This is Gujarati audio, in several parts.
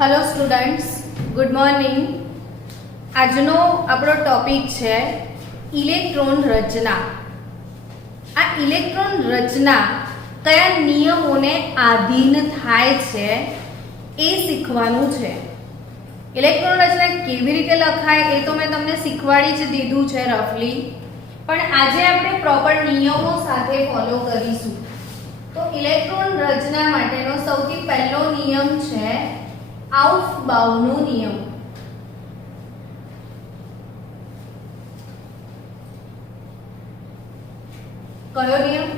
Hello students, good morning. આજનો આપણો ટોપિક છે ઇલેક્ટ્રોન રચના। આ ઇલેક્ટ્રોન રચના કયા નિયમોને આધીન થાય છે એ શીખવાનું છે। ઇલેક્ટ્રોન રચના કેવી રીતે લખાય એ તો મેં તમને શીખવાડી જ દીધું છે રફલી, પણ આજે આપણે પ્રોપર નિયમો સાથે ફોલો કરીશું। તો ઇલેક્ટ્રોન રચના માટેનો સૌથી પહેલો નિયમ છે આઉફબાઉનો નિયમ। કયો નિયમ?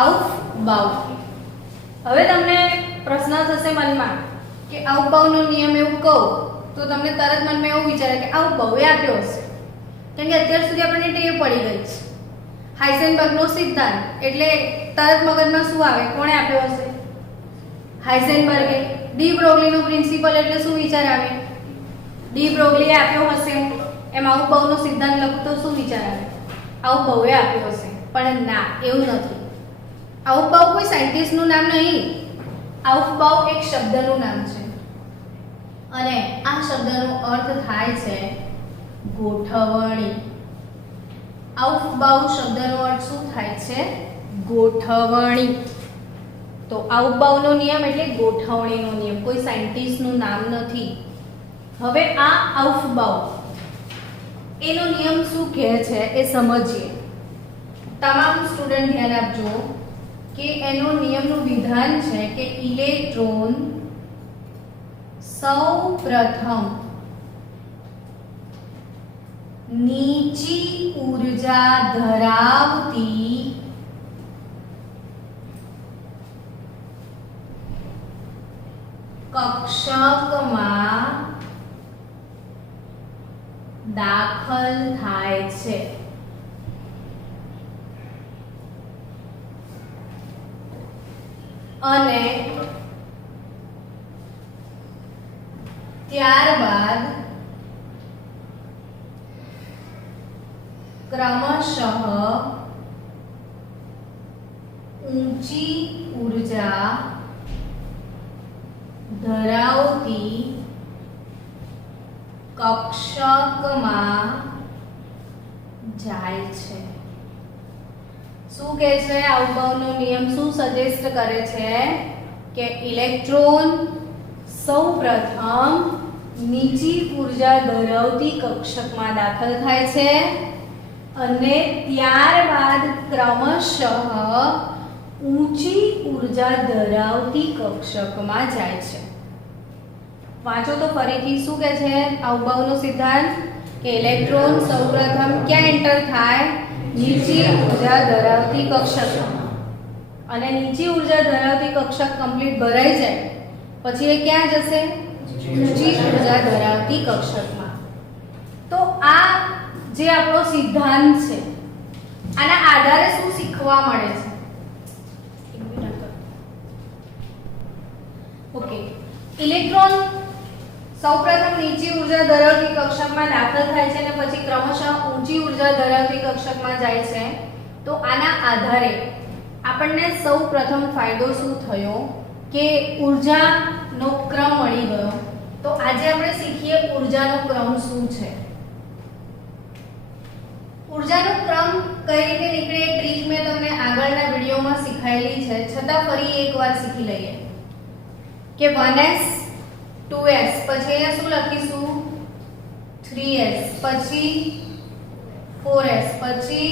આઉફબાઉ। હવે તમને પ્રશ્ન થશે મનમાં કે આઉફબાઉનો નિયમ એવું કહું તો તમને તરત મનમાં એવું વિચારે કે આઉફબાઉ એ આપ્યો હશે, કેમ કે અત્યાર સુધી આપણને ટેવ પડી ગઈ છે। હાઇઝનબર્ગનો સિદ્ધાંત એટલે તરત મગજમાં શું આવે? કોણે આપ્યો હશે? હાઇઝનબર્ગે। ડી બ્રોગલીનો પ્રિન્સિપલ એટલે શું વિચાર આવે? ડી બ્રોગલીએ આપ્યો હશે। એમ આઉફબાઉનો સિદ્ધાંત લખું તો શું વિચાર આવે? આઉફબાઉએ આપ્યો હશે। પણ ના, એવું નથી। આઉફબાઉ કોઈ સાયન્ટિસ્ટનું નામ નહીં, આઉફબાઉ એક શબ્દનું નામ છે અને આ શબ્દનો અર્થ થાય છે ગોઠવણી। આઉફબાઉ શબ્દનો અર્થ શું થાય છે? ગોઠવણી। તો આઉફબાઉનો નિયમ એટલે ગોઠવણીનો નિયમ, કોઈ સાયન્ટિસ્ટનું નામ નથી। હવે આ આઉફબાઉ એનો નિયમ શું કહે છે એ સમજીએ। તમામ સ્ટુડન્ટ ધ્યાન આપજો કે એનો નિયમનું વિધાન છે કે ઇલેક્ટ્રોન સૌપ્રથમ નીચી ઊર્જા ધરાવતી કક્ષકમાં દાખલ થાય છે। અને ત્યારબાદ ક્રમશઃ ઊંચી ઊર્જા ધરાવતી કક્ષકમાં જાય છે। શું કહે છે આઉફબાઉનો નિયમ? શું સજેસ્ટ કરે છે કે ઇલેક્ટ્રોન સૌપ્રથમ નીચી ઊર્જા ધરાવતી કક્ષકમાં દાખલ થાય છે અને ત્યારબાદ ક્રમશઃ ઊંચી ઊર્જા ધરાવતી કક્ષકમાં જાય છે। વાંચો તો ફરીથી। શું કહે છે આઉફબાઉનો સિદ્ધાંત? કે ઇલેક્ટ્રોન સૌપ્રથમ ક્યાં એન્ટર થાય? નીચી ઊર્જા ધરાવતી કક્ષકમાં, અને નીચી ઊર્જા ધરાવતી કક્ષક કમ્પ્લીટ ભરાઈ જાય પછી એ ક્યાં જશે? ઊંચી ઊર્જા ધરાવતી કક્ષકમાં। તો આ જે આપણો સિદ્ધાંત છે, આના આધારે શું શીખવા મળે છે? ઓકે, ઇલેક્ટ્રોન સૌપ્રથમ નીચી ઊર્જા ધરાવતી કક્ષકમાં દાખલ થાય છે અને પછી ક્રમશઃ ઊંચી ઊર્જા ધરાવતી કક્ષકમાં જાય છે। તો આના આધારે આપણને સૌપ્રથમ ફાયદો શું થયો કે ઊર્જાનો ક્રમ મળી ગયો। તો આજે આપણે શીખીએ ઊર્જાનો ક્રમ શું છે। ઊર્જાનો ક્રમ કઈ રીતે નીકળે એ ટ્રીક મેં તમને આગળના વિડિયોમાં શીખાયેલી છે, છતાં ફરી એકવાર શીખી લઈએ કે 1s 2s પછી અહીંયા શું લખીશું? 3s પછી 4s પછી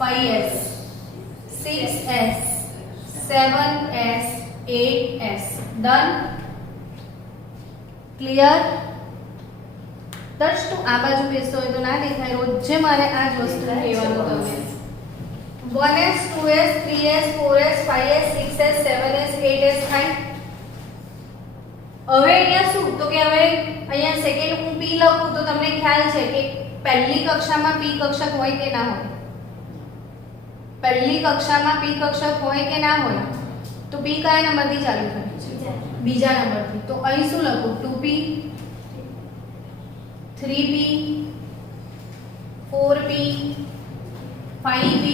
5s 6s 7s 8s done? Clear? દર્શ તું આ બાજુ બેસતો હોય તો ના દેખાય, રોજે મારે આ જ વસ્તુ કહેવાનું તમને। 1s 2s 3s 4s 5s 6s 7s 8s થાય। હવે અહીંયા શું? તો કે હવે અહીંયા સેકન્ડ હું p લખું તો તમને ખ્યાલ છે કે પહેલી કક્ષામાં p કક્ષક હોય કે ના હોય? પહેલી કક્ષામાં p કક્ષક હોય કે ના હોય? તો p કયા નંબરથી ચાલુ થાય છે? બીજા નંબરથી। તો અહીં શું લખું? 2p 3p 4p 5p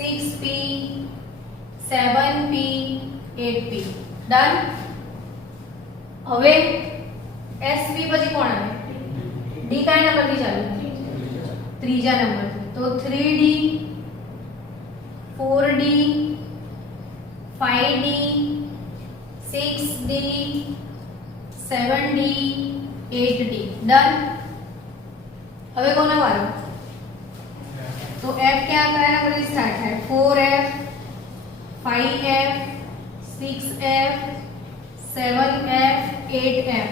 6p 7p 8p done. હવે sp પછી કોણ આવે? d કયા નંબરથી ચાલુ? ત્રીજા નંબરથી. તો 3d 4d 5d 6d 7d 8d. Done. હવે કોનો વારો? તો f કયા નંબરથી સ્ટાર્ટ થાય? 4f 5f 6f 7f 8f.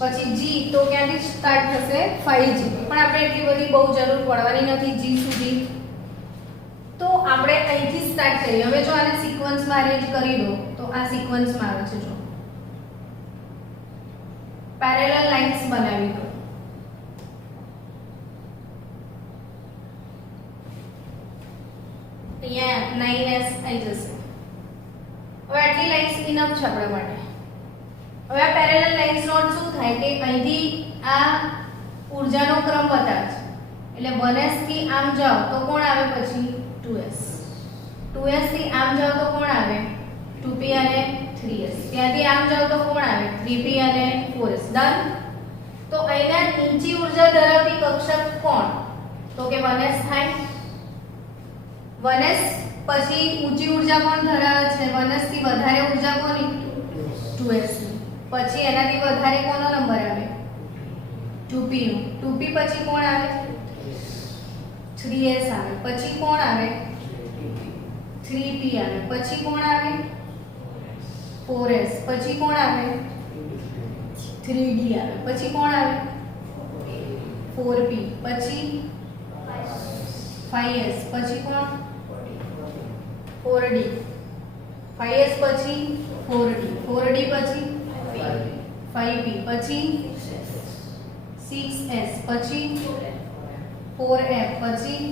પછી g તો ક્યાંથી સ્ટાર્ટ થશે? 5g. પણ આપણે એટલી બધી બહુ જરૂર પડવાની નથી g સુધી, તો આપણે અહીંથી સ્ટાર્ટ કરીએ. હવે જો આને સિક્વન્સમાં અરેન્જ કરી દો તો આ સિક્વન્સમાં આવે છે. જો પેરેલલ લાઇન્સ બનાવી દો. અહીંયા 9s આવી જશે. હવે આટલી લાઇન્સ ઇનફ છે આપણા માટે. હવે આ પેરેલલ લાઇન્સ નોટ શું થાય કે અહીંથી આ ઊર્જાનો ક્રમ બતાવે છે. એટલે 1s થી આમ જાઓ તો કોણ આવે? પછી 2s. 2s થી આમ જાઓ તો કોણ આવે? 2p અને 3s. ત્યાંથી આમ જાઓ તો કોણ આવે? 3p અને 4s. ડન. તો અહીંના નીચી ઊર્જા ધરાવતી કક્ષક કોણ? તો કે 1s થાય. 1s પછી ઊંચી ઊર્જા કોણ ધરાવે છે? 1s થી વધારે ઊર્જા કોની? 2s ની. પછી એનાથી વધારે કોનો નંબર આવે? 2p નો. 2p પછી કોણ આવે? 3s આવે. પછી કોણ આવે? 3p આવે. પછી કોણ આવે? 4s. પછી કોણ આવે? 3d આવે. પછી કોણ આવે? 4p. પછી 5s. પછી કોણ? 4d. 5s પછી 4d. 4d પછી 5p. પછી 6s. પછી 4f. પછી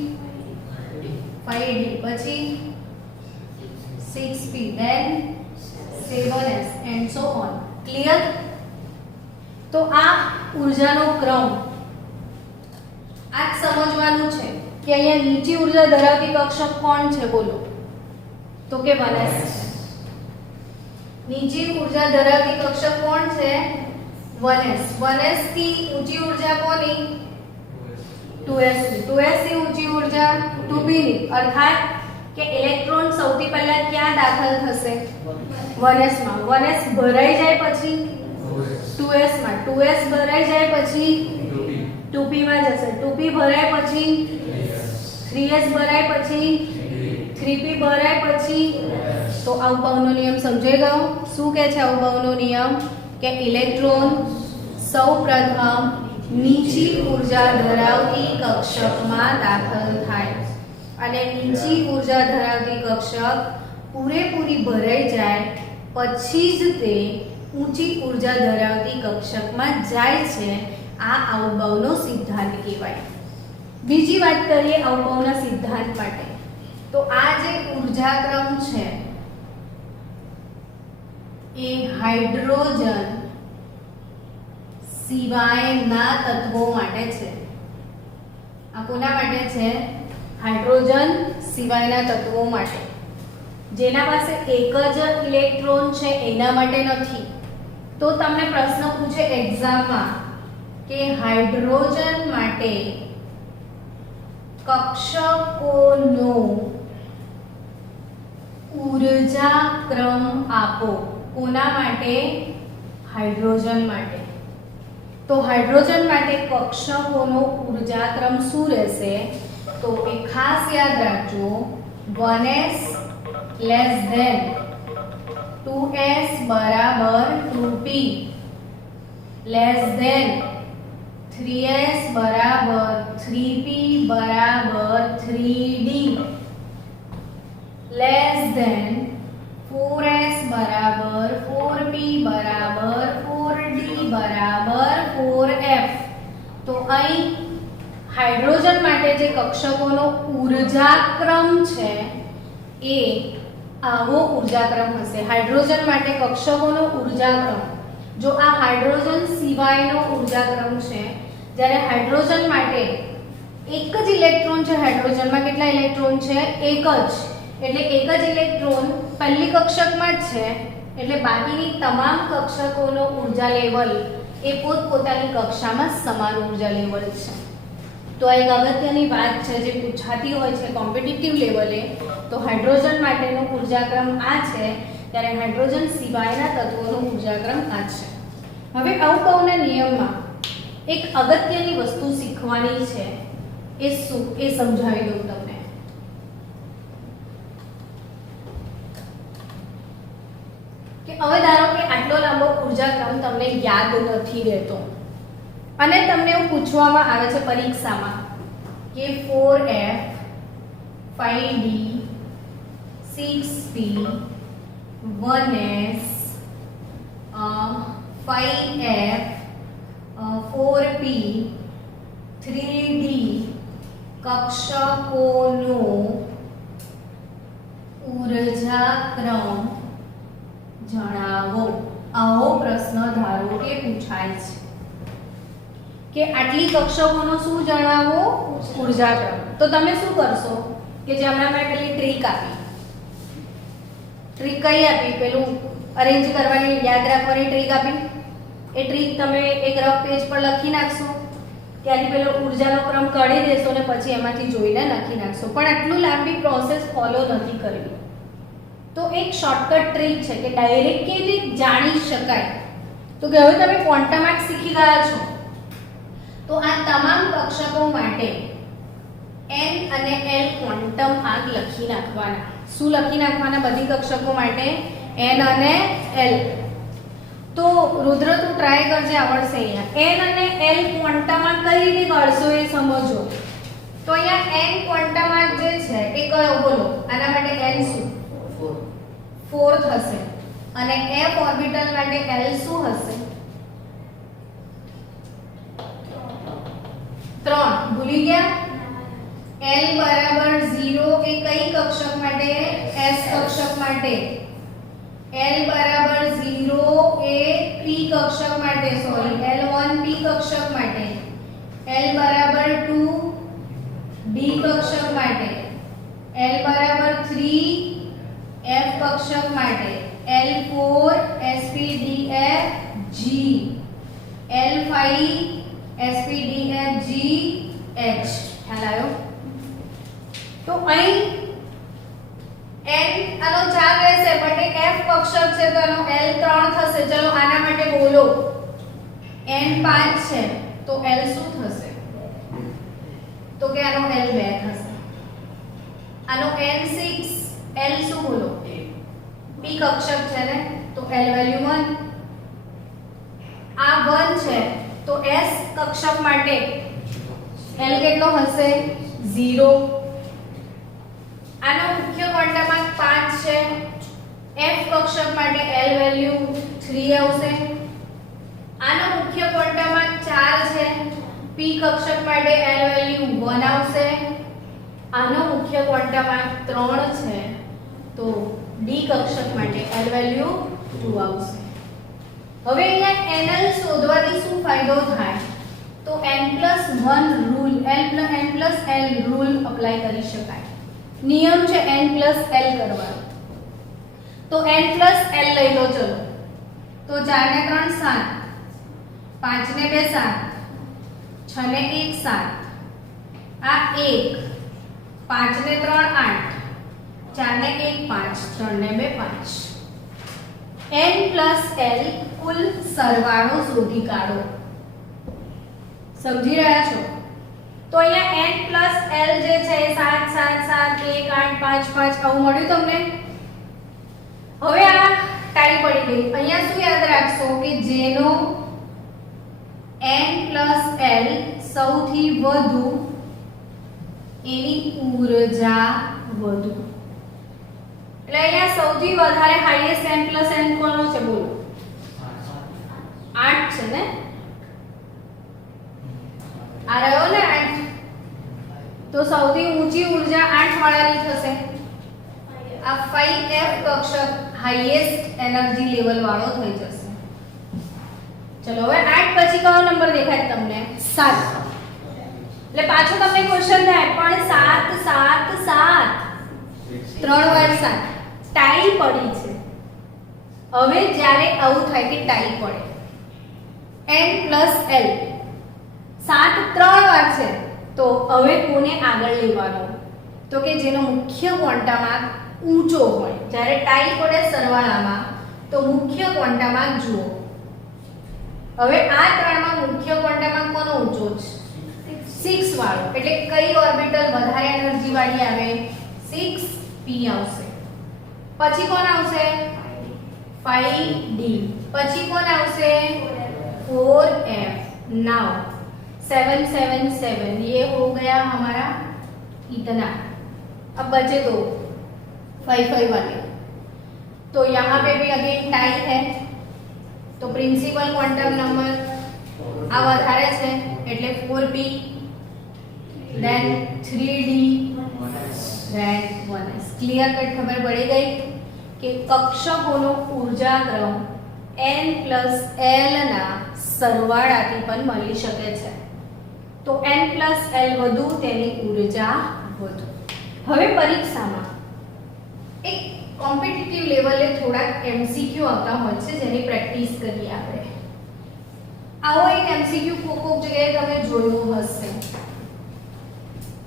5d. પછી 6p. then 7s and so on. Clear? તો આ ઊર્જાનો ક્રમ આ સમજવાનું છે કે અહીંયા નીચી ઊર્જા ધરાવતી કક્ષક કોણ છે? બોલો. તો કે 1s. નીચી ઊર્જા ધરાવતી કક્ષક કોણ છે? 1s. 1s થી ઊંચી ઊર્જા કોની? 2s ની. 2s થી ઊંચી ઊર્જા 2p ની. અર્થાત કે ઇલેક્ટ્રોન સૌથી પહેલા ક્યાં દાખલ થશે? 1s માં. 1s ભરાઈ જાય પછી 2s માં. 2s ભરાઈ જાય પછી 2p માં જશે. 2p ભરાય પછી 3s ભરાય પછી 3p ભરાય પછી. તો અવભાવનો નિયમ સમજાઈ ગયો? શું કહે છે અવભાવનો નિયમ? કે ઇલેક્ટ્રોન સૌપ્રથમ નીચી ઊર્જા ધરાવતી કક્ષકમાં દાખલ થાય અને નીચી ઊર્જા ધરાવતી કક્ષક પૂરેપૂરી ભરાઈ જાય પછી જ તે ઊંચી ઊર્જા ધરાવતી કક્ષકમાં જાય છે. આ અવભાવનો સિદ્ધાંત કહેવાય. બીજી વાત કરીએ અવભાવના સિદ્ધાંત માટે. તો આ જે ઊર્જાક્રમ છે એ હાઇડ્રોજન સિવાયના તત્વો માટે છે. આ કોના માટે છે? હાઇડ્રોજન સિવાયના તત્વો માટે. જેના પાસે એક જ ઇલેક્ટ્રોન છે એના માટે નથી. તો તમને પ્રશ્ન પૂછે એક્ઝામમાં કે હાઇડ્રોજન માટે કક્ષકોનો ઊર્જા ક્રમ આપો. કોના માટે? હાઇડ્રોજન માટે. તો હાઇડ્રોજન માટે કક્ષકોનો ઊર્જા ક્રમ શું રહેશે? તો એ ખાસ યાદ રાખજો. 1s less than 2s બરાબર 2p less than 3s બરાબર 3p બરાબર 3d less than 4s બરાબર 4p બરાબર 4d બરાબર 4f. તો અહીં હાઇડ્રોજન માટે જે કક્ષકોનો ઊર્જાક્રમ છે એ આવો ઊર્જાક્રમ હશે. હાઇડ્રોજન માટે કક્ષકોનો ઊર્જાક્રમ. જો આ હાઇડ્રોજન સિવાયનો ઊર્જાક્રમ છે, જ્યારે હાઇડ્રોજન માટે એક જ ઇલેક્ટ્રોન છે. હાઇડ્રોજનમાં કેટલા ઇલેક્ટ્રોન છે? એક જ. એટલે એક જ ઇલેક્ટ્રોન પહેલી કક્ષકમાં જ છે, એટલે બાકીની તમામ કક્ષકોનો ઊર્જા લેવલ એ પોતપોતાની કક્ષામાં સમાન ઊર્જા લેવલ છે. તો આ એક અગત્યની વાત છે જે પૂછાતી હોય છે કોમ્પિટિટિવ લેવલે. તો હાઇડ્રોજન માટેનો ઊર્જાક્રમ આ છે, ત્યારે હાઇડ્રોજન સિવાયના તત્વોનો ઊર્જાક્રમ આ છે. હવે અવકવના નિયમમાં એક અગત્યની વસ્તુ શીખવાની છે, એ શું એ સમજાવી દઉં તમને. કે હવે ધારો કે આટલો લાંબો ઊર્જાક્રમ તમને યાદ નથી રહેતો અને તમને એવું પૂછવામાં આવે છે પરીક્ષામાં કે 4f 5d 6p 1s 5f 4p 3d કક્ષકોનો ઊર્જાક્રમ જણાવો. આવો પ્રશ્ન ધારો કે પૂછાય છે કે આટલી કક્ષકોનો શું જણાવો? ઊર્જાક્રમ. તો તમે શું કરશો કે જે હમણાં મેં પેલી ટ્રીક આપી, ટ્રીક કઈ આપી? પેલું અરેન્જ કરવાની, યાદ રાખવાની ટ્રીક આપી. એ ટ્રીક તમે એક રફ પેજ પર લખી નાખશો, ત્યાંથી પેલો ઊર્જાનો ક્રમ કાઢી દેશો ને પછી એમાંથી જોઈને લખી નાખશો. પણ આટલું લાંબી પ્રોસેસ ફોલો નથી કરવી. તો એક શોર્ટકટ ટ્રીક છે કે ડાયરેક્ટ કેવી રીતે જાણી શકાય. તો કે હવે તમે ક્વોન્ટમ આંક શીખી ગયા છો, તો આ તમામ કક્ષકો માટે n અને l ક્વોન્ટમ આંક લખી નાખવાના. શું લખી નાખવાના? બધી કક્ષકો માટે n અને l. તો રુદ્ર તું ટ્રાય કરજે, આવડશે. અહીંયા n અને l ક્વોન્ટમ આંક કઈ રીતે કાઢશો એ સમજો. તો અહીંયા n ક્વોન્ટમ આંક જે છે એ કયો બોલો? આના માટે n શું? 4 થશે. અને f ઓર્બિટલ માટે l શું હશે? 3. ભૂલી ગયા? l બરાબર 0 એ કઈ કક્ષક માટે? s કક્ષક માટે. l બરાબર 0 એ p કક્ષક માટે, સોરી l1 p કક્ષક માટે. l બરાબર 2 d કક્ષક માટે. l બરાબર 3 f કક્ષક માટે. l4 sp,d,f, g. l5 sp,d,f, g, h. ખ્યાલ આવ્યો? તો અહીં n આનો 4 રહેશે, બટ એ f કક્ષક છે તો એનો l 3 થશે. ચલો આના માટે બોલો. n 5 છે તો l શું થશે? તો કે આનો l 2 થશે. આનો n 6, l શું બોલો? p કક્ષક છે ને, તો l વેલ્યુ 1. આ 1 છે તો s કક્ષક માટે l કેટલો હશે? 0. આનો મુખ્ય ક્વોન્ટમ આંક 5 છે, f કક્ષક માટે l વેલ્યુ 3 આવશે. આનો મુખ્ય ક્વોન્ટમ આંક 4 છે, p કક્ષક માટે l વેલ્યુ 1 આવશે. આનો મુખ્ય ક્વોન્ટમ આંક 3 છે, તો d કક્ષક માટે l વેલ્યુ 2 આવશે. હવે અહીંયા nl શોધવાથી શું ફાયદો થાય? તો n+1 rule, n+l rule apply કરી શકાય. નિયમ છે n+l કરવાનો. તો n+l લઈ લો. ચલો તો 4 ને 3 7, 5 ને 2 7, 6 ને 1 7, આ 1, 5 ને 3 8, 4 ને 1 5, 3 ને 2 5. n+l કુલ સરવાળો શોધી કાઢો. સમજી રહ્યા છો? તો અહીંયા n+l જે છે 7 7 7 1 8 5 5 આવું મળ્યું તમને. હવે આ ટાઈ પડી ગઈ. અહીંયા શું યાદ રાખશો કે જેનો n+l સૌથી વધુ એની ઊર્જા વધુ. એટલે અહીંયા સૌથી વધારે હાઈએસ્ટ n+n કોનો છે બોલો? 8 છે ને? આ રહ્યો ને 8. તો સૌથી ઊંચી ઊર્જા 8 વાળાની થશે. આ 5f કક્ષક હાઈએસ્ટ એનર્જી લેવલ વાળો થઈ જશે. ચલો હવે 8 પછી કયો નંબર દેખાય તમને? 7. એટલે પાછો તમને ક્વેશ્ચન થાય પણ 7 7 7 3 વાર 7 ટાઈ પડી છે. હવે જ્યારે આવું થાય કે ટાઈ પડે n + l 7 3 વાર છે તો હવે કોને આગળ લેવાનો? તો કે જેનો મુખ્ય ક્વોન્ટામાં ઊંચો હોય. જ્યારે ટાઈ પડે સરવાળામાં તો મુખ્ય ક્વોન્ટામાં જુઓ. હવે આ ત્રણમાં મુખ્ય ક્વોન્ટામાં કોનો ઊંચો છે? 6 વાળો. એટલે કઈ ઓર્બિટલ વધારે એનર્જી વાળી આવે? 6p આવશે. પછી કોણ આવશે? 5d. પછી કોણ આવશે? 4f. नाउ 7 7 7 ये हो गया हमारा इतना. अब बचे दो 5 5 वाले. तो यहाँ पे भी अगेन टाई है तो प्रिंसिपल क्वांटम नंबर आ વધારે છે એટલે 4p then 3d then 1s. Clear cut ખબર પડી ગઈ કે કક્ષકોનો ઊર્જાક્રમ n + l ના સરવાળાથી પણ મળી શકે છે. તો n + l વધુ તેની ઊર્જા વધુ. હવે પરીક્ષામાં એક કોમ્પિટિટિવ લેવલે થોડાક MCQ આવતા હોય છે જેની પ્રેક્ટિસ કરીએ આપણે. આવો એક MCQ કોક જગ્યાએ તમે જોયું હશે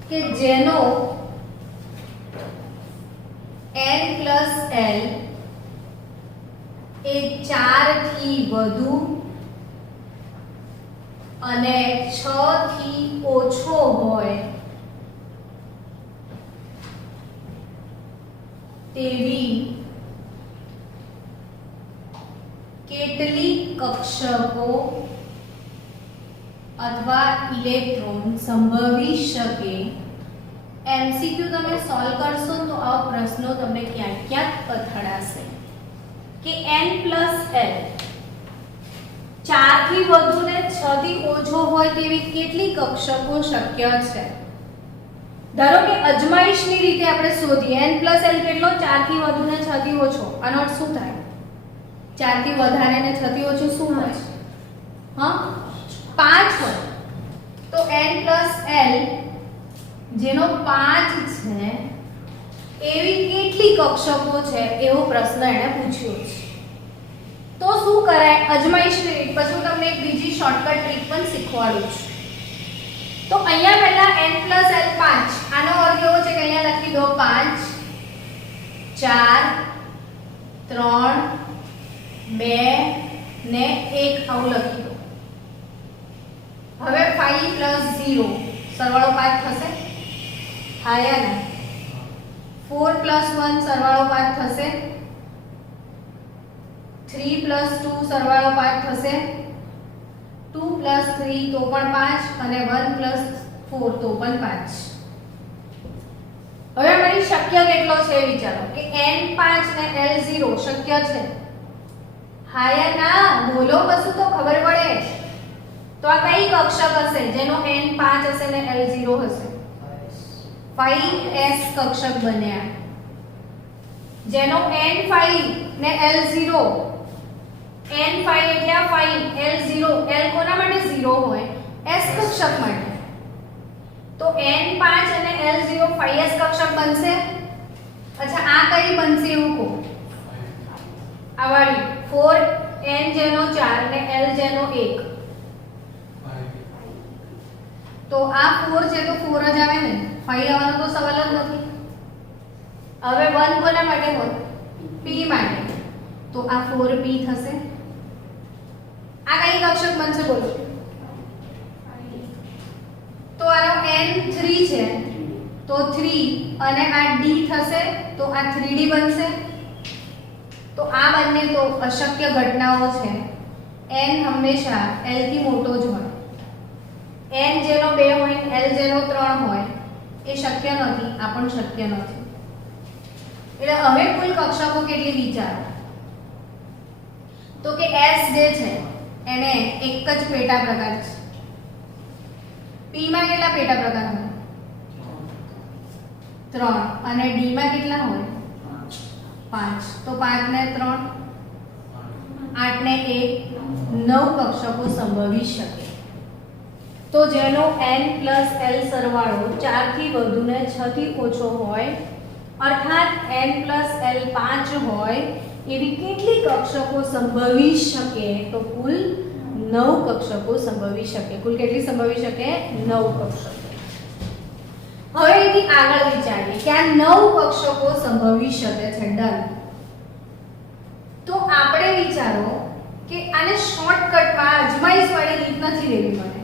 કે જેનો n + l એ 4 થી વધુ અને 6 થી ઓછો હોય તેવી કેટલીક કક્ષકો અથવા ઇલેક્ટ્રોન સંભવી શકે. MCQ તમે સોલ્વ કરશો તો આ પ્રશ્નો તમને ક્યાંક ક્યાંક અથડાશે કે n + l 4 થી વધુ ને 6 થી ઓછો હોય તેવી કેટલી કક્ષકો શક્ય છે. ધારો કે અજમાઈશની રીતે આપણે શોધીએ n + l કેટલો? 4 થી વધુ ને 6 થી ઓછો. આનો અર્થ શું થાય? 4 થી વધારે ને 6 થી ઓછો શું હોય? હા 5 હોય. તો n + l જેનો 5 છે એવી કેટલી કક્ષકો છે એવો પ્રશ્ન એને પૂછ્યો છે. તો શું કરાય? અજમાઈશની રીત. પછી હું તમને એક બીજી શોર્ટકટ ટ્રીક પણ શીખવાડું છું. તો અહીંયા પહેલા n + l 5. આનો અર્થ એવો છે કે અહીંયા લખી દો 5 4 3 2 ને 1 આવું લખી દો. હવે 5 + 0 સરવાળો 5 થશે. આયા ને 4 + 1 સરવાળો 5 થશે. 3 + 2 સરવાળો 5 થશે. 2 + 3 તો પણ 5 અને 1 + 4 તો પણ 5. હવે અમારી શક્ય કેટલો છે વિચારો કે n5 ને l0 શક્ય છે. હા યા ના બોલો કશું તો ખબર પડે. તો આ કઈ કક્ષક હશે જેનો n5 હશે ને l0 હશે? 5s કક્ષક બન્યા. જેનો n5 ને l0 n5 એટલે આ 5 l0 l કોના માટે 0 હોય? s કક્ષક માટે. તો n5 અને l0 5s કક્ષક બનશે. અચ્છા આ કઈ બનશે એવું કહો? આ વાળી 4 n જેનો 4 ને l જેનો 1. તો આ 4 છે તો 4 જ આવે ને. 5 આવવાનો તો સવાલ જ નથી. હવે 1 કોના માટે હોય? p માટે. તો આ 4p થશે. આ કઈ કક્ષક બનશે બોલો? તો આનો n3 છે તો 3 અને આ d થશે તો આ 3d બનશે. તો આ બંને તો અશક્ય ઘટનાઓ છે. n હંમેશા l થી મોટો જ હોય. n જેનો 2 હોય l જેનો 3 હોય એ શક્ય નથી. આ પણ શક્ય નથી. એટલે હવે કુલ કક્ષકો કેટલી વિચારો? તો કે s જે છે એને એક જ પેટા પ્રકાર છે. p માં કેટલા પેટા પ્રકાર હોય? 3 અને d માં કેટલા હોય? 5. તો 5 ને 3 8 ને 1 9 કક્ષકો સંભવી શકે. તો જેનો n + l સરવાળો 4 થી વધુ ને 6 થી ઓછો હોય અર્થાત n + l 5 હોય એવી કેટલી કક્ષકો સંભવી શકે? તો કુલ 9 કક્ષકો સંભવી શકે. કુલ કેટલી સંભવી શકે? 9 કક્ષકો. હવે એથી આગળ વિચારીએ કે આ 9 કક્ષકો સંભવી શકે છે. ડન. તો આપણે વિચારો કે આને શોર્ટકટમાં અજમાઈશ વાળી રીત નથી લેવી મને.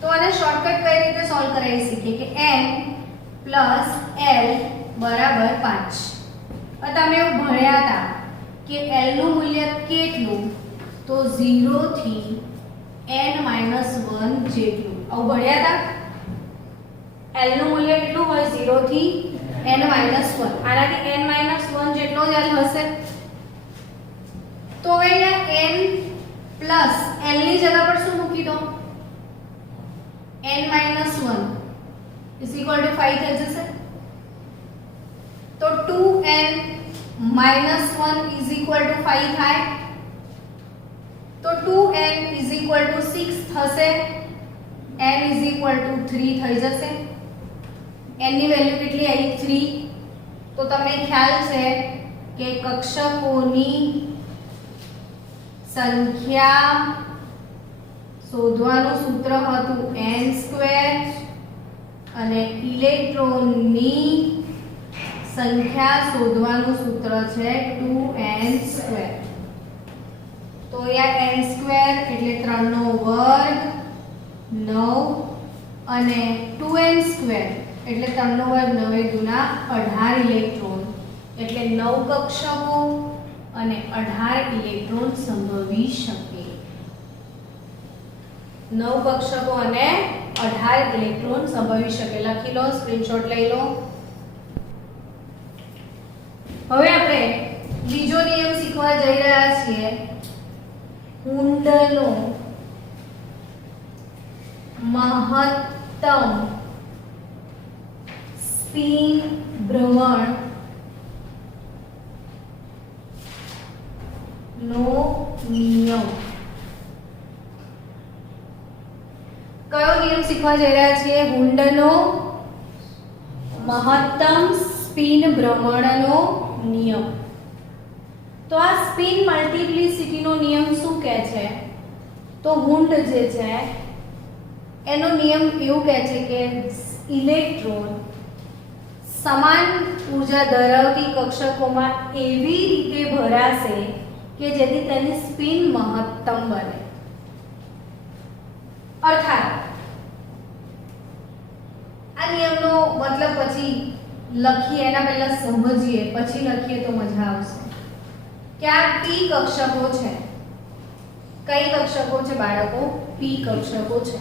તો આને શોર્ટકટ કઈ રીતે સોલ્વ કરાવી શકીએ કે n + l = 5. તમે એવું ભણ્યા હતા કે l નું મૂલ્ય કેટલું? તો 0 થી n - 1 જેટલું. આવું ભણ્યા હતા. l નું મૂલ્ય કેટલું હોય? 0 થી n - 1. આનાથી n - 1 જેટલો જ l હશે. તો હવે અહીંયા n પ્લસ l ની જગ્યા પર શું મૂકી દો? n - 1 = 5 થઈ જશે. તો 2n - 1 = 5 થાય. તો 2n = 6 થશે. n = 3 થઈ જશે. n ની વેલ્યુ કેટલી આવી? 3. તો તમને ખ્યાલ છે કે કક્ષકોની સંખ્યા શોધવાનું સૂત્ર હતું n² અને ઇલેક્ટ્રોનની સંખ્યા શોધવાનું સૂત્ર છે 2n². તો અહીંયા n² એટલે 3 નો વર્ગ 9 અને 2n² એટલે 3 નો વર્ગ 9 દુના 18 ઇલેક્ટ્રોન એટલે 9 કક્ષકો અને 18 ઇલેક્ટ્રોન સંભવી શકે. 9 કક્ષકો અને 18 ઇલેક્ટ્રોન સંભવી શકે. લખી લો, સ્ક્રીનશોટ લઈ લો. હવે આપણે બીજો નિયમ શીખવા જઈ રહ્યા છીએ. કુંડનો મહત્તમ સ્પિન ભ્રમણ નો નિયમ. કયો નિયમ શીખવા જઈ રહ્યા છીએ? હુન્ડનો મહત્તમ સ્પિન ભ્રમણનો નિયમ. તો આ સ્પિન મલ્ટિપ્લિસિટીનો નિયમ શું કહે છે? તો હુન્ડ જે છે એનો નિયમ એવું કહે છે કે ઇલેક્ટ્રોન સમાન ઊર્જા ધરાવતી કક્ષકોમાં એવી રીતે ભરાશે કે જેથી તેની સ્પિન મહત્તમ બને. અર્થાત આ નિયમનો મતલબ પછી લખીએ એના પહેલા સમજીએ પછી લખીએ તો મજા આવશે. કે આ p કક્ષકો છે. કઈ કક્ષકો છે બાળકો? p કક્ષકો છે.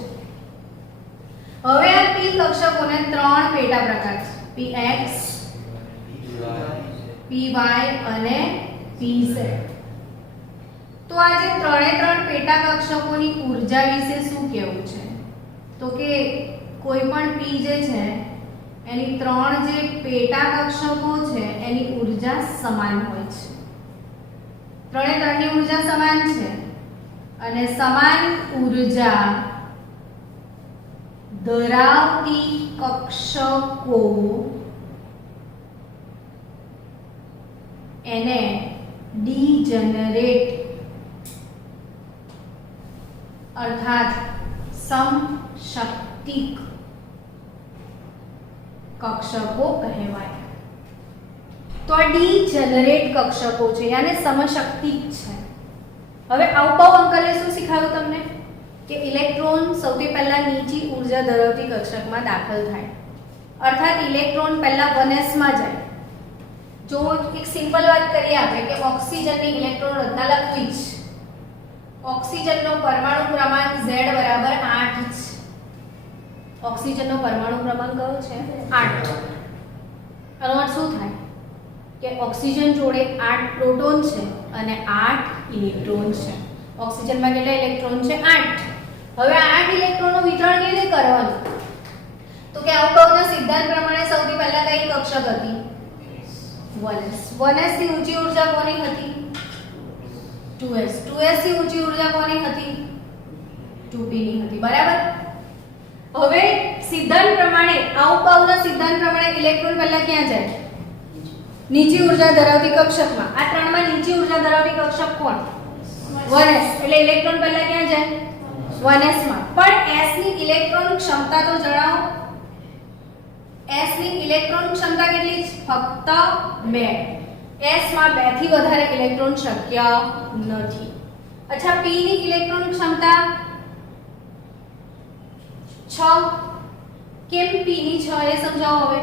હવે આ p કક્ષકોને 3 પેટા પ્રકાર છે: px, py અને pz. તો આ જે 3 પેટા કક્ષકોની ઊર્જા વિશે શું કહેવું છે? તો કે કોઈ પણ p જે છે એની 3 જે પેટા કક્ષકો છે એની ઊર્જા સમાન હોય છે. 3 ની ઊર્જા સમાન છે અને સમાન ઊર્જા ધરાવતી કક્ષકો એને ડીજનરેટ અર્થાત સમશક્તિક કક્ષકો કહેવાય. તો આ ડીજનરેટ કક્ષકો છે યાને સમશક્તિક છે. હવે આઉપાઉ અંકલે શું શીખવ્યું તમને? કે ઇલેક્ટ્રોન સૌથી પહેલા નીચી ઊર્જા ધરાવતી કક્ષકમાં દાખલ થાય. અર્થાત ઇલેક્ટ્રોન પહેલા 1s માં જાય. જો એક સિમ્પલ વાત કરીએ આપણે કે ઓક્સિજનની ઇલેક્ટ્રોન રચના લખવી છે. ઓક્સિજનનો પરમાણુ ક્રમાંક Z = 8 છે. ઓક્સિજનનો પરમાણુ ક્રમાંક કયો છે? 8. આનો અર્થ શું થાય? કે ઓક્સિજન જોડે 8 પ્રોટોન છે અને 8 ઇલેક્ટ્રોન છે. ઓક્સિજનમાં કેટલા ઇલેક્ટ્રોન છે? 8. હવે આ 8 ઇલેક્ટ્રોનનું વિતરણ કેવી રીતે કરવાનું? તો કે આઉટબાઉના સિદ્ધાંત પ્રમાણે સૌથી પહેલા કઈ કક્ષક હતી? 1s. 1s થી ઊંચી ઊર્જા કોની હતી? 2s. 2s થી ઊંચી ઊર્જા કોની હતી? 2p ની હતી. બરાબર. હવે સિદ્ધાંત પ્રમાણે આઉટબાઉના સિદ્ધાંત પ્રમાણે ઇલેક્ટ્રોન પહેલા ક્યાં જાય? નીચી ઉર્જા ધરાવતી કક્ષકમાં આ ત્રણમાં નીચી ઉર્જા ધરાવતી કક્ષક કોણ? 1s. એટલે ઇલેક્ટ્રોન પહેલા ક્યાં જાય? 1s માં. પણ s ની ઇલેક્ટ્રોન ક્ષમતા તો જણાવો. s ની ઇલેક્ટ્રોન ક્ષમતા કેટલી છે? ફક્ત 2. s માં 2 થી વધારે ઇલેક્ટ્રોન શક્ય નથી. અચ્છા, p ની ઇલેક્ટ્રોન ક્ષમતા 6. કેમ p ની 6 એ સમજાવો હવે.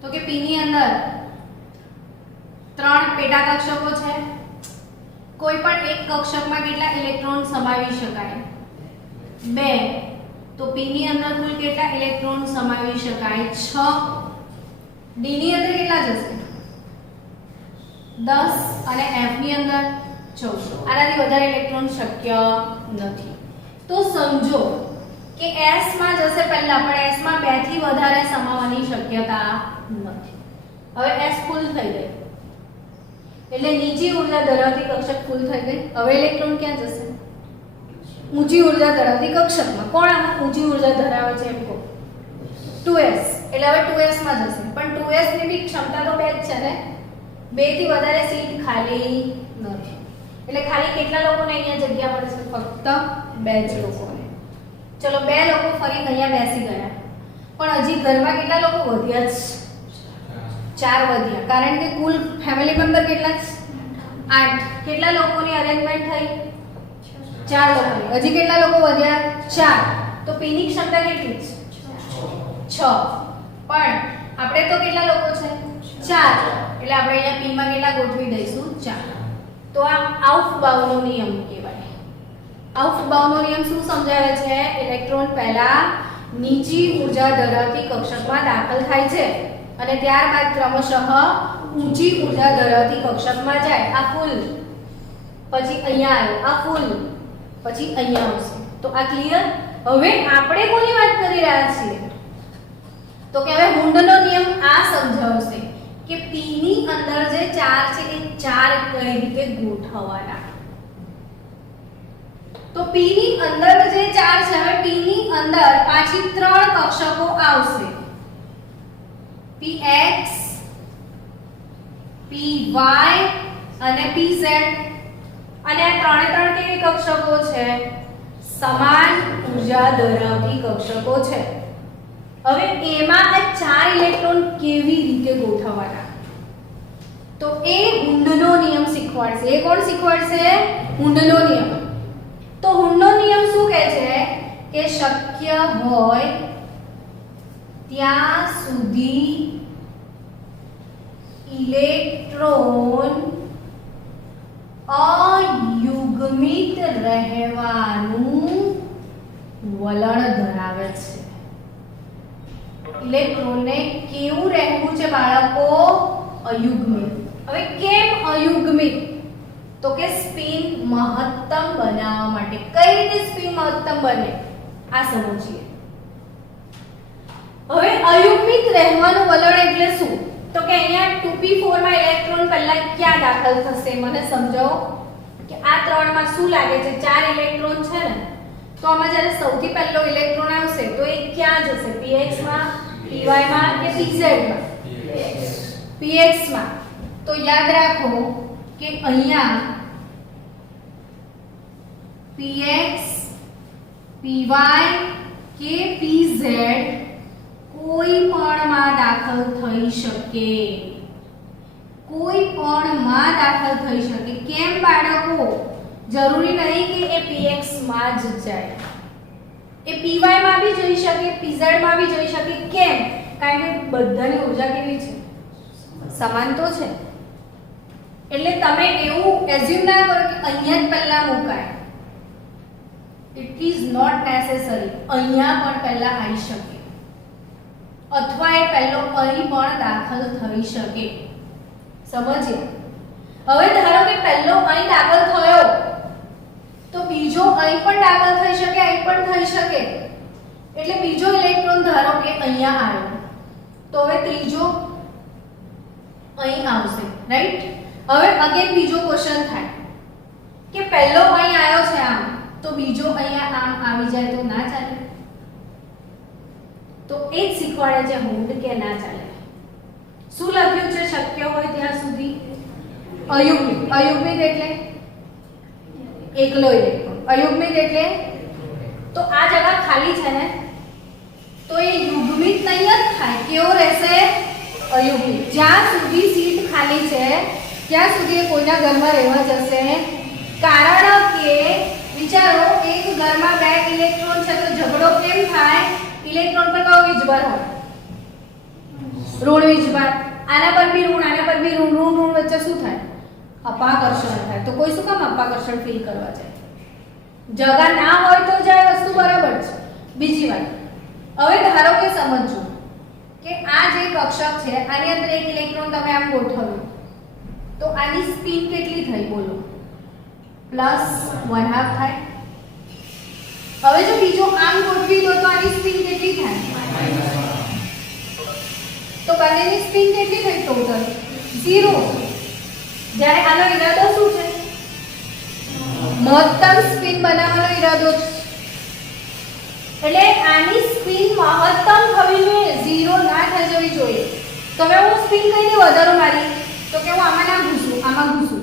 તો કે p ની અંદર 3 પેટા કક્ષકો છે. કોઈ પણ એક કક્ષકમાં કેટલા ઇલેક્ટ્રોન સમાવી શકાય? 2. તો p ની અંદર કુલ કેટલા ઇલેક્ટ્રોન સમાવી શકાય? 6. d ની અંદર કેટલા જશે? 10 અને f ની અંદર 14. આનાથી વધારે ઇલેક્ટ્રોન શક્ય નથી. તો સમજો કે s માં જશે પહેલા, પણ s માં 2 થી વધારે સમાવવાની શક્યતા નથી. હવે s ફૂલ થઈ ગઈ એટલે નીચી ઉર્જા ધરાવતી કક્ષક ફૂલ થઈ ગઈ. હવે ઇલેક્ટ્રોન ક્યાં જશે? ઊંચી ઉર્જા ધરાવતી કક્ષકમાં. કોણ આમાં ઊંચી ઉર્જા ધરાવે છે એમ કહો? 2s. એટલે હવે 2s માં જશે. પણ 2s ની બી ક્ષમતા તો 2 જ છે ને. 2 થી વધારે સીટ ખાલી નથી. એટલે ખાલી કેટલા લોકોને અહીંયા જગ્યા મળશે? ફક્ત 2 જ લોકોને. ચલો 2 લોકો ફરી અહીંયા બેસી ગયા. પણ હજી ઘરમાં કેટલા લોકો વધ્યા છે? 4 વધ્યા. કારણ કે કુલ ફેમિલી મેમ્બર કેટલા છે? 8. કેટલા લોકોની અરેન્જમેન્ટ થઈ? 4 લોકોની. હજી કેટલા લોકો વધ્યા? 4. તો p ની ક્ષમતા કેટલી છે? 6. પણ આપણે તો કેટલા લોકો છે? 4. એટલે આપણે અહીંયા p માં કેટલા ગોઠવી દઈશું? 4. તો આ આઉફબાઉનો નિયમ કહેવાય. આઉફબાઉનો નિયમ શું સમજાવે છે? ઇલેક્ટ્રોન પહેલા નીચી ઉર્જા ધરાવતી કક્ષકમાં દાખલ થાય છે અને ત્યારબાદ ક્રમશઃ ઊંચી ઉર્જા ધરાવતી કક્ષકમાં જાય. આ ફૂલ, પછી અહીંયા આવ્યો, આ ફૂલ, પછી અહીંયા આવશે. તો આ ક્લિયર? હવે આપણે કોની વાત કરી રહ્યા છીએ? તો કે હવે હુન્ડનો નિયમ આ સમજાવશે કે p ની અંદર જે ચાર છે એ ચાર કઈ રીતે ગોઠવવાના. તો p ની અંદર જે ચાર છે, હવે p ની અંદર પાછી 3 કક્ષકો આવશે. px, py અને pz. અને આ ત્રણે ત્રણ કેવી કક્ષકો છે? સમાન ઉર્જા ધરાવતી કક્ષકો છે. હવે એમાં આ 4 ઇલેક્ટ્રોન કેવી રીતે ગોઠવવાના? તો એ હુન્ડનો નિયમ શીખવાડશે. એ કોણ શીખવાડશે? હુન્ડનો નિયમ. તો હુન્ડનો નિયમ શું કહે છે કે શક્ય હોય ત્યાં સુધી ઇલેક્ટ્રોન અયુગ્મિત રહેવાનું વલણ ધરાવે છે. ઇલેક્ટ્રોનને કેવું રહેવું છે બાળકો? અયુગ્મિત. હવે કેમ અયુગ્મિત? તો કે સ્પિન મહત્તમ બનાવવા માટે. કઈ રીતે સ્પિન મહત્તમ બને આ સમજીએ. હવે અયુગ્મિત રહેવાનું વલણ એટલે શું? તો કે અહીંયા 2p4 માં ઇલેક્ટ્રોન પહેલા ક્યાં દાખલ થશે? મને સમજાવો કે આ ત્રણમાં શું લાગે છે? 4 ઇલેક્ટ્રોન છે ને, તો આમાં જ્યારે સૌથી પહેલો ઇલેક્ટ્રોન આવશે તો એ ક્યાં જશે? px માં, py માં કે pz માં? px માં. તો યાદ રાખો કે અહીંયા px, py કે pz કોઈ પણ માં દાખલ થઈ શકે. કોઈ પણ માં દાખલ થઈ શકે. કેમ બાળકો? જરૂરી નહીં કે એ px માં જ જાય. એ py માં બી જઈ શકે, pz માં બી જઈ શકે. કેમ? કારણ કે બધાની ઉર્જા કેવી છે? સમાન તો છે. એટલે તમે એવું એઝ્યુમ ના કરો કે અહીંયા જ પહેલા મુકાય. It is not necessary. અહીંયા પણ પહેલા આવી શકે, અથવા એ પહેલો અહીં પણ દાખલ થઈ શકે. સમજીએ? હવે ધારો કે પહેલો અહીં દાખલ થયો તો બીજો અહીં પણ દાખલ થઈ શકે, અહીં પણ થઈ શકે. એટલે બીજો ઇલેક્ટ્રોન ધારો કે અહીંયા આવ્યો તો હવે ત્રીજો અહીં આવશે, રાઈટ? હવે અગેન બીજો ક્વેશ્ચન થાય કે પહેલો અહીં આવ્યો છે આમ, તો બીજો અહીંયા આમ આવી જાય તો ના ચાલે. તો એ જ શીખવાડે છે હુન્ડ કે ના ચાલે. શું લખ્યું છે શક્ય હોય ત્યાં સુધી? અયુગ્મિક. અયુગ્મિક એટલે એકલો ઇલેક્ટ્રોન. અયુગ્મિક એટલે તો આ જગ્યા ખાલી છે ને, તો એ યુગ્મિક નહીં જ થાય. કેવો રહેશે? અયુગ્મિક. જ્યાં સુધી સીટ ખાલી છે ત્યાં સુધી એ કોઈના ઘરમાં રહેવા જશે. કારણ કે વિચારો, એક ઘરમાં બે ઇલેક્ટ્રોન છે તો ઝઘડો કેમ થાય? ઇલેક્ટ્રોન પર કયો વીજભાર હોય? ઋણ વીજભાર. આના પર બી ઋણ, આના પર બી ઋણ. ઋણ ઋણ વચ્ચે શું થાય? અપાકર્ષણ થાય. તો કોઈ શું કામ અપાકર્ષણ ફીલ કરવા જાય? જગા ના હોય તો જાય, વસ્તુ બરાબર છે. બીજી વાત, હવે ધારો કે સમજો કે આ જે કક્ષક છે આની અંદર એક ઇલેક્ટ્રોન તમે આમ ગોઠવ્યું, તો આની સ્પિન કેટલી થઈ બોલો? +1/2 થાય. હવે જો બીજો આમ ગોઠવી દો તો આની સ્પિન કેટલી થાય? તો બંનેની સ્પિન કેટલી થઈ ટોટલ? 0. જ્યારે આનો ઈરાદો શું છે? મહત્તમ સ્પિન બનાવવાનો ઈરાદો છે. એટલે આની સ્પિન મહત્તમ થવી જોઈએ, 0 ના થઈ જવી જોઈએ. તો હવે હું સ્પિન કઈ દે વધારો મારી, તો કે હું આમાં ના ઘૂસું, આમાં ઘૂસું,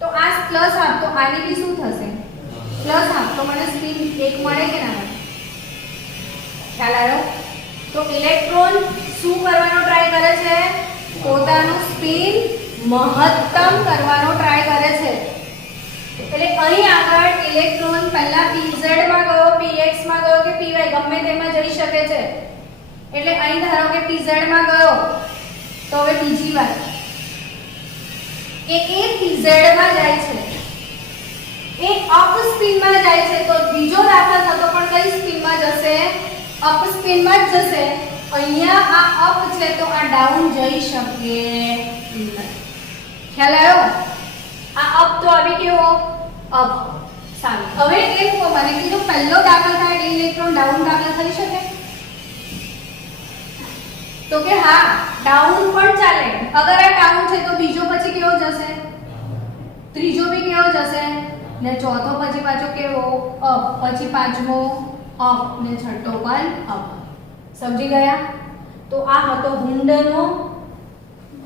તો આ +1/2, તો આની બી શું થશે? +1/2. તો મને સ્પિન 1 મળે કે ના મળે? ખ્યાલ આવ્યો? તો ઇલેક્ટ્રોન શું કરવાનો ટ્રાય કરે છે? પોતાનું સ્પિન મહત્તમ કરવાનો ટ્રાય કરે છે. એટલે અહીં આગળ ઇલેક્ટ્રોન પહેલા pz માં ગયો, px માં ગયો કે py ગમે તેમાં જઈ શકે છે. એટલે અહીં ધારો કે pz માં ગયો, તો હવે બીજી વાત કે એ pz માં જાય છે, એ અપ સ્પિન માં જાય છે, તો બીજો દાખલ થતો પણ કઈ સ્પિન માં જશે? અપ સ્પિન માં જ જશે. અહીંયા આ અપ છે તો આ ડાઉન જઈ શકે નહીં. ખ્યાલ આવ્યો? આ અપ તો આવી કેવો? અપ. સારું. હવે એમ કહો મને કે જો પહેલો દાખલ થાય એટલે ઇલેક્ટ્રોન ડાઉન દાખલ થઈ શકે? તો કે હા, ડાઉન પણ ચાલે. અગર આ ડાઉન છે તો બીજો પછી કેવો જશે? ત્રીજો બી કેવો જશે? ને ચોથો પછી પાછો કેવો? અપ. પછી પાંચમો અપ ને છઠ્ઠો પણ અપ. સમજી ગયા? તો આ હતો હુન્ડનો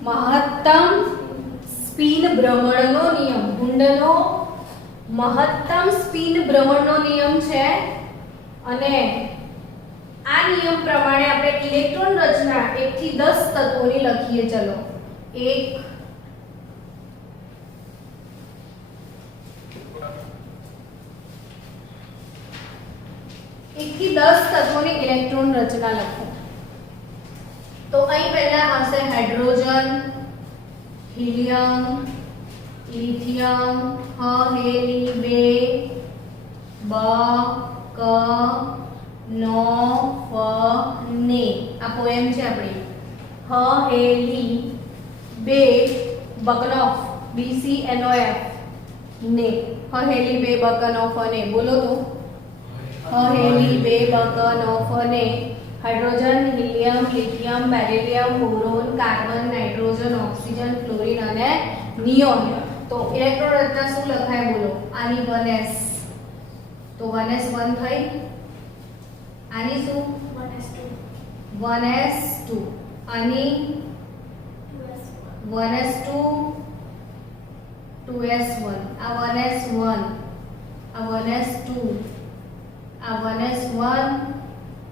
મહત્તમ સ્પિન ભ્રમણનો નિયમ. હુન્ડનો મહત્તમ સ્પિન ભ્રમણનો નિયમ છે. અને આ નિયમ પ્રમાણે આપણે ઇલેક્ટ્રોન રચના 1 થી 10 તત્વોની લખીએ. ચલો, 1 થી 10 તત્વોની ઇલેક્ટ્રોન રચના લખો. તો અહીં પહેલા આવશે હાઇડ્રોજન, હિલિયમ, લિથિયમ, હેલી 2, બ, ક, નો, ફ, ને. આ પોએમ છે આપણી. હેલી 2 બકનોફ, BCNOF, ને. હેલી 2 બકનોફ, ને. બોલો તો. હેલી 2 બકનોફ, ને. Hydrogen, helium, lithium, beryllium, boron, carbon, nitrogen, oxygen, fluorine અને નિયોન. તો ઇલેક્ટ્રોન રચના શું લખાય બોલો? આની 1s, તો 1s 1 થઈ. આની શું? 1s 2. આની 1s 2, 2s 1. આ 1s 1, આ 1s 2, આ 1s 1,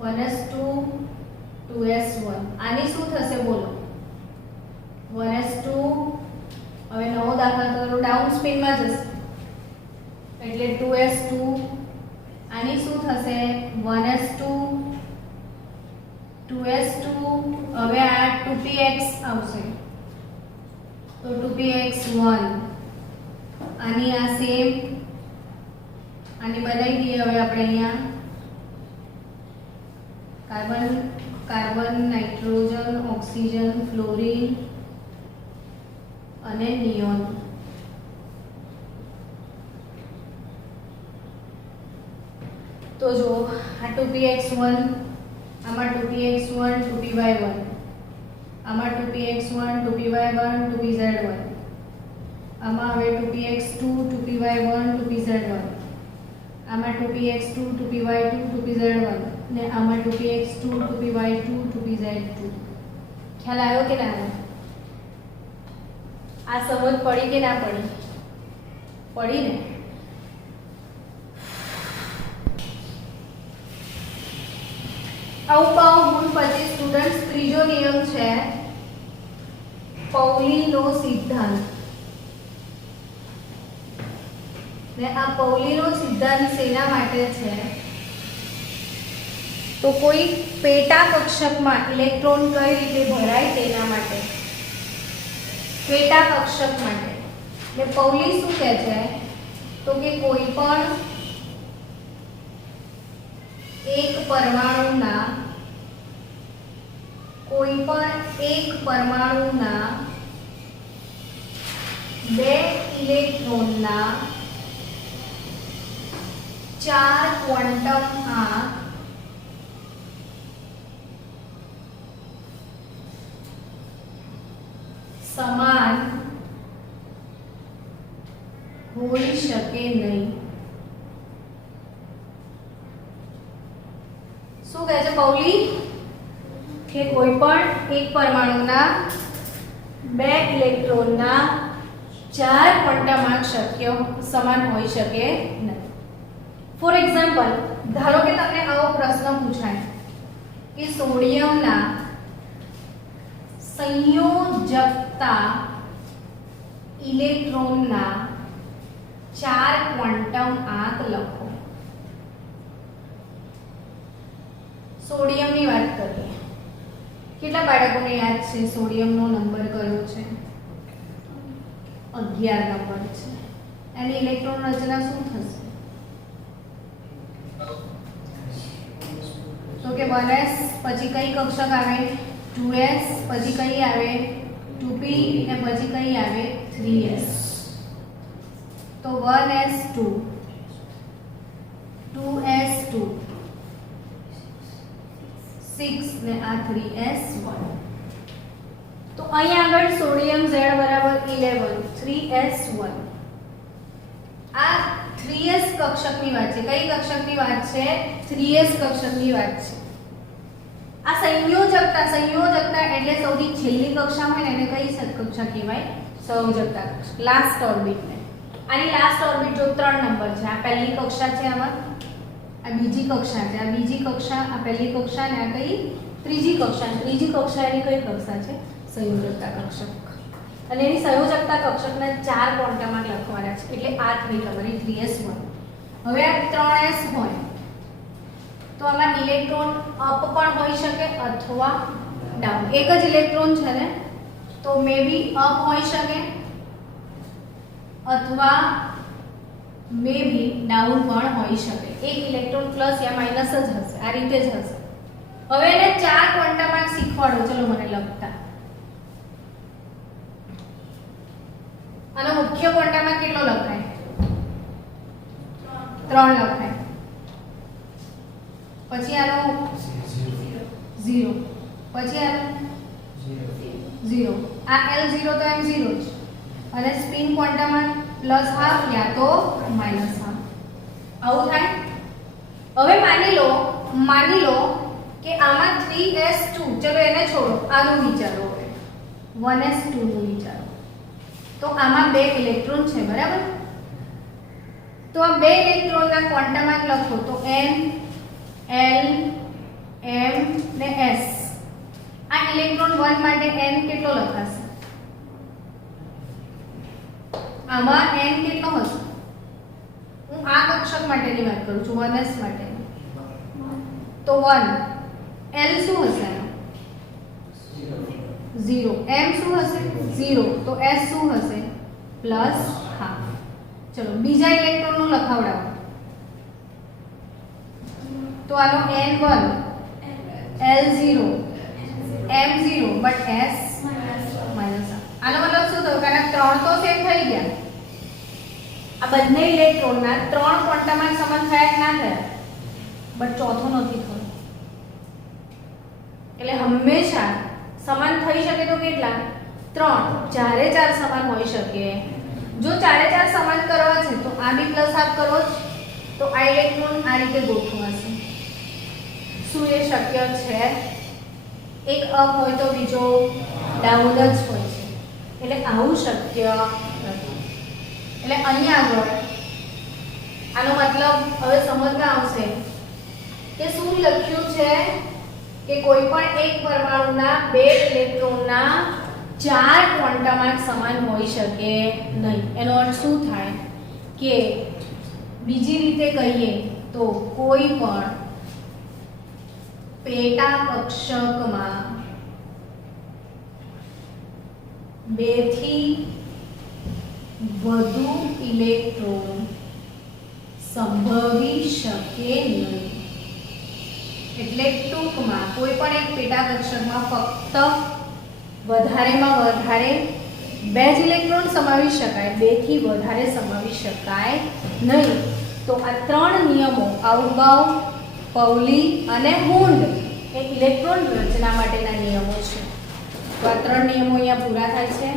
1s 2, 2s 1. આની શું થશે બોલો? 1s 2. હવે નવો દાખલ કરો, ડાઉન સ્પિન માં જશે એટલે 2s 2. આની શું થશે? 1s 2, 2s 2. હવે આ 2px આવશે તો 2px 1. આની આ સેમ, આની બનાવી દઈએ હવે આપણે અહીંયા. કાર્બન, નાઇટ્રોજન, ઓક્સિજન, ફ્લોરિન અને નિયોન. તો જો આ 2px1, આમાં 2px1, 2py1, આમાં 2px1, 2py1, 2pz1, આમાં હવે 2px2, 2py1, 2pz1, આમાં 2px2, 2py2, 2pz1 ને આમાં 2px2, 2py2, 2pz2. ખ્યાલ આવ્યો કે ના આવ્યો? આ સમજ પડી કે ના પડી? પડી ને? આવું ગુણ પછી સ્ટુડન્ટ્સ ત્રીજો નિયમ છે પૌલીનો સિદ્ધાંત. ને આ પૌલીનો સિદ્ધાંત શેના માટે છે? તો કોઈ પેટા કક્ષકમાં ઇલેક્ટ્રોન કઈ રીતે ભરાય તેના માટે. પેટા કક્ષક માટે. ને પૌલી શું કહે છે? તો કે કોઈ પણ એક પરમાણુના બે ઇલેક્ટ્રોનના 4 ક્વોન્ટમ આંક સમાન હોઈ શકે નહીં. શું કહે છે પૌલી? કે કોઈ પણ એક પરમાણુના બે ઇલેક્ટ્રોનના 4 ક્વોન્ટમ આંક શક્ય સમાન હોઈ શકે નહીં. ફોર એક્ઝામ્પલ, ધારો કે તમને આવો પ્રશ્ન પૂછાય કે સોડિયમના સંયોજકતા ઇલેક્ટ્રોનના 4 ક્વોન્ટમ આંક લખો. સોડિયમની વાત કરીએ. કેટલા બાળકોને યાદ છે સોડિયમનો નંબર કયો છે? 11 નંબર છે. એની ઇલેક્ટ્રોન રચના શું થશે? તો કે 1s પછી કઈ કક્ષક આવે? 2s પછી કઈ આવે? 2p ને પછી કઈ આવે? 3s. તો 1s2 2s2 6 ને આ 3s1. તો અહીં આગળ સોડિયમ Z બરાબર 11 3s1. આ 3s કક્ષકની વાત છે. કઈ કક્ષકની વાત છે? 3s કક્ષકની વાત છે. આ સંયોજકતા એટલે સૌથી છેલ્લી કક્ષા હોય ને એને કઈ કક્ષા કહેવાય? સંયોજકતા કક્ષા. લાસ્ટ ઓર્બિટ ને. આની લાસ્ટ ઓર્બિટ જો 3 નંબર છે. આ પહેલી કક્ષા છે, આમાં આ બીજી કક્ષા છે, આ બીજી કક્ષા, આ પહેલી કક્ષા ને આ કઈ? ત્રીજી કક્ષા. ત્રીજી કક્ષા એની કઈ કક્ષા છે? સંયોજકતા કક્ષક. અને એની સંયોજકતા કક્ષકના 4 ક્વોન્ટમ આંક લખવાના છે. એટલે આ થઈ તમારી 3s1. હવે આ 3s હોય તો આમાં ઇલેક્ટ્રોન અપ પણ હોઈ શકે અથવા ડાઉન. એક જ ઇલેક્ટ્રોન છે ને, તો મે બી અપ હોઈ શકે અથવા મે બી ડાઉન પણ હોઈ શકે. એક ઇલેક્ટ્રોન પ્લસ યા માઇનસ જ હશે. આ રીતે જ હશે. હવે એને 4 ક્વોન્ટમ આંક શીખવાડો. ચલો મને લખતા. આનો મુખ્ય ક્વોન્ટમ આંક કેટલો લખાય? 3 લખાય. પછી આનો 0. પછી આનો 0. આ L0 તો M0 જ. અને સ્પિન ક્વોન્ટમ આંક પ્લસ હાફ યા તો માઈનસ હાફ. આવું થાય. હવે માની લો કે આમાં 3s2, ચલો એને છોડો, આનું વિચારો. હવે 1s2 નું વિચારો. તો આમાં 2 ઇલેક્ટ્રોન છે, બરાબર? તો આ 2 ઇલેક્ટ્રોનના ક્વોન્ટમ આંક લખો તો n l m ને s. આ ઇલેક્ટ્રોન 1 માટે n કેટલો લખાશે? આમાં n કેટલો હશે? હું આ કક્ષક માટેની વાત કરું છું, 1s માટે. તો 1 l શું હશે? 0. m શું હશે? 0. તો s શું હશે? Plus half. ચલો બીજા ઇલેક્ટ્રોન નું લખાવડાવો. તો આનો n1 l0 m0 but s minus. આનો મતલબ શું થયું? કારણ 3 તો સેમ થઈ ગયા. આ બંને ઇલેક્ટ્રોનના 3 ક્વોન્ટમ આંક સમાન થયા કે ના થયા? બટ ચોથો નથી થયો. એટલે હંમેશા સમાન થઈ શકે તો કેટલા? 3. ચારે 4 સમાન હોઈ શકે. જો ચારે 4 સમાન કરવા છે તો આ બી પ્લસ હાફ કરવો જ. તો આ ઇલેક્ટ્રોન આ રીતે ગોઠવાશે. શું એ શક્ય છે? એક અપ હોય તો બીજો ડાઉન જ હોય છે, એટલે આવું શક્ય નથી. એટલે અહીંયા આગળ આનો મતલબ હવે સમજમાં આવશે કે શું લખ્યું છે કે કોઈ પણ એક પરમાણુના બે ઇલેક્ટ્રોનના 4 ક્વોન્ટમ આંક સમાન હોઈ શકે નહીં. એનો અર્થ શું થાય કે બીજી રીતે કહીએ તો કોઈ પણ પેટા કક્ષકમાં 2 થી વધુ ઇલેક્ટ્રોન સંભવી શકે નહીં. એટલે ટૂંકમાં કોઈ પણ એક પેટા કક્ષકમાં ફક્ત વધારેમાં વધારે 2 જ ઇલેક્ટ્રોન સમાવી શકાય, 2 થી વધારે સમાવી શકાય નહીં. તો આ 3 નિયમો આઉટબાઉ, પાઉલી અને વુન્ડ એ ઇલેક્ટ્રોન રચના માટેના નિયમો છે. તો આ 3 નિયમો અહીંયા પૂરા થાય છે.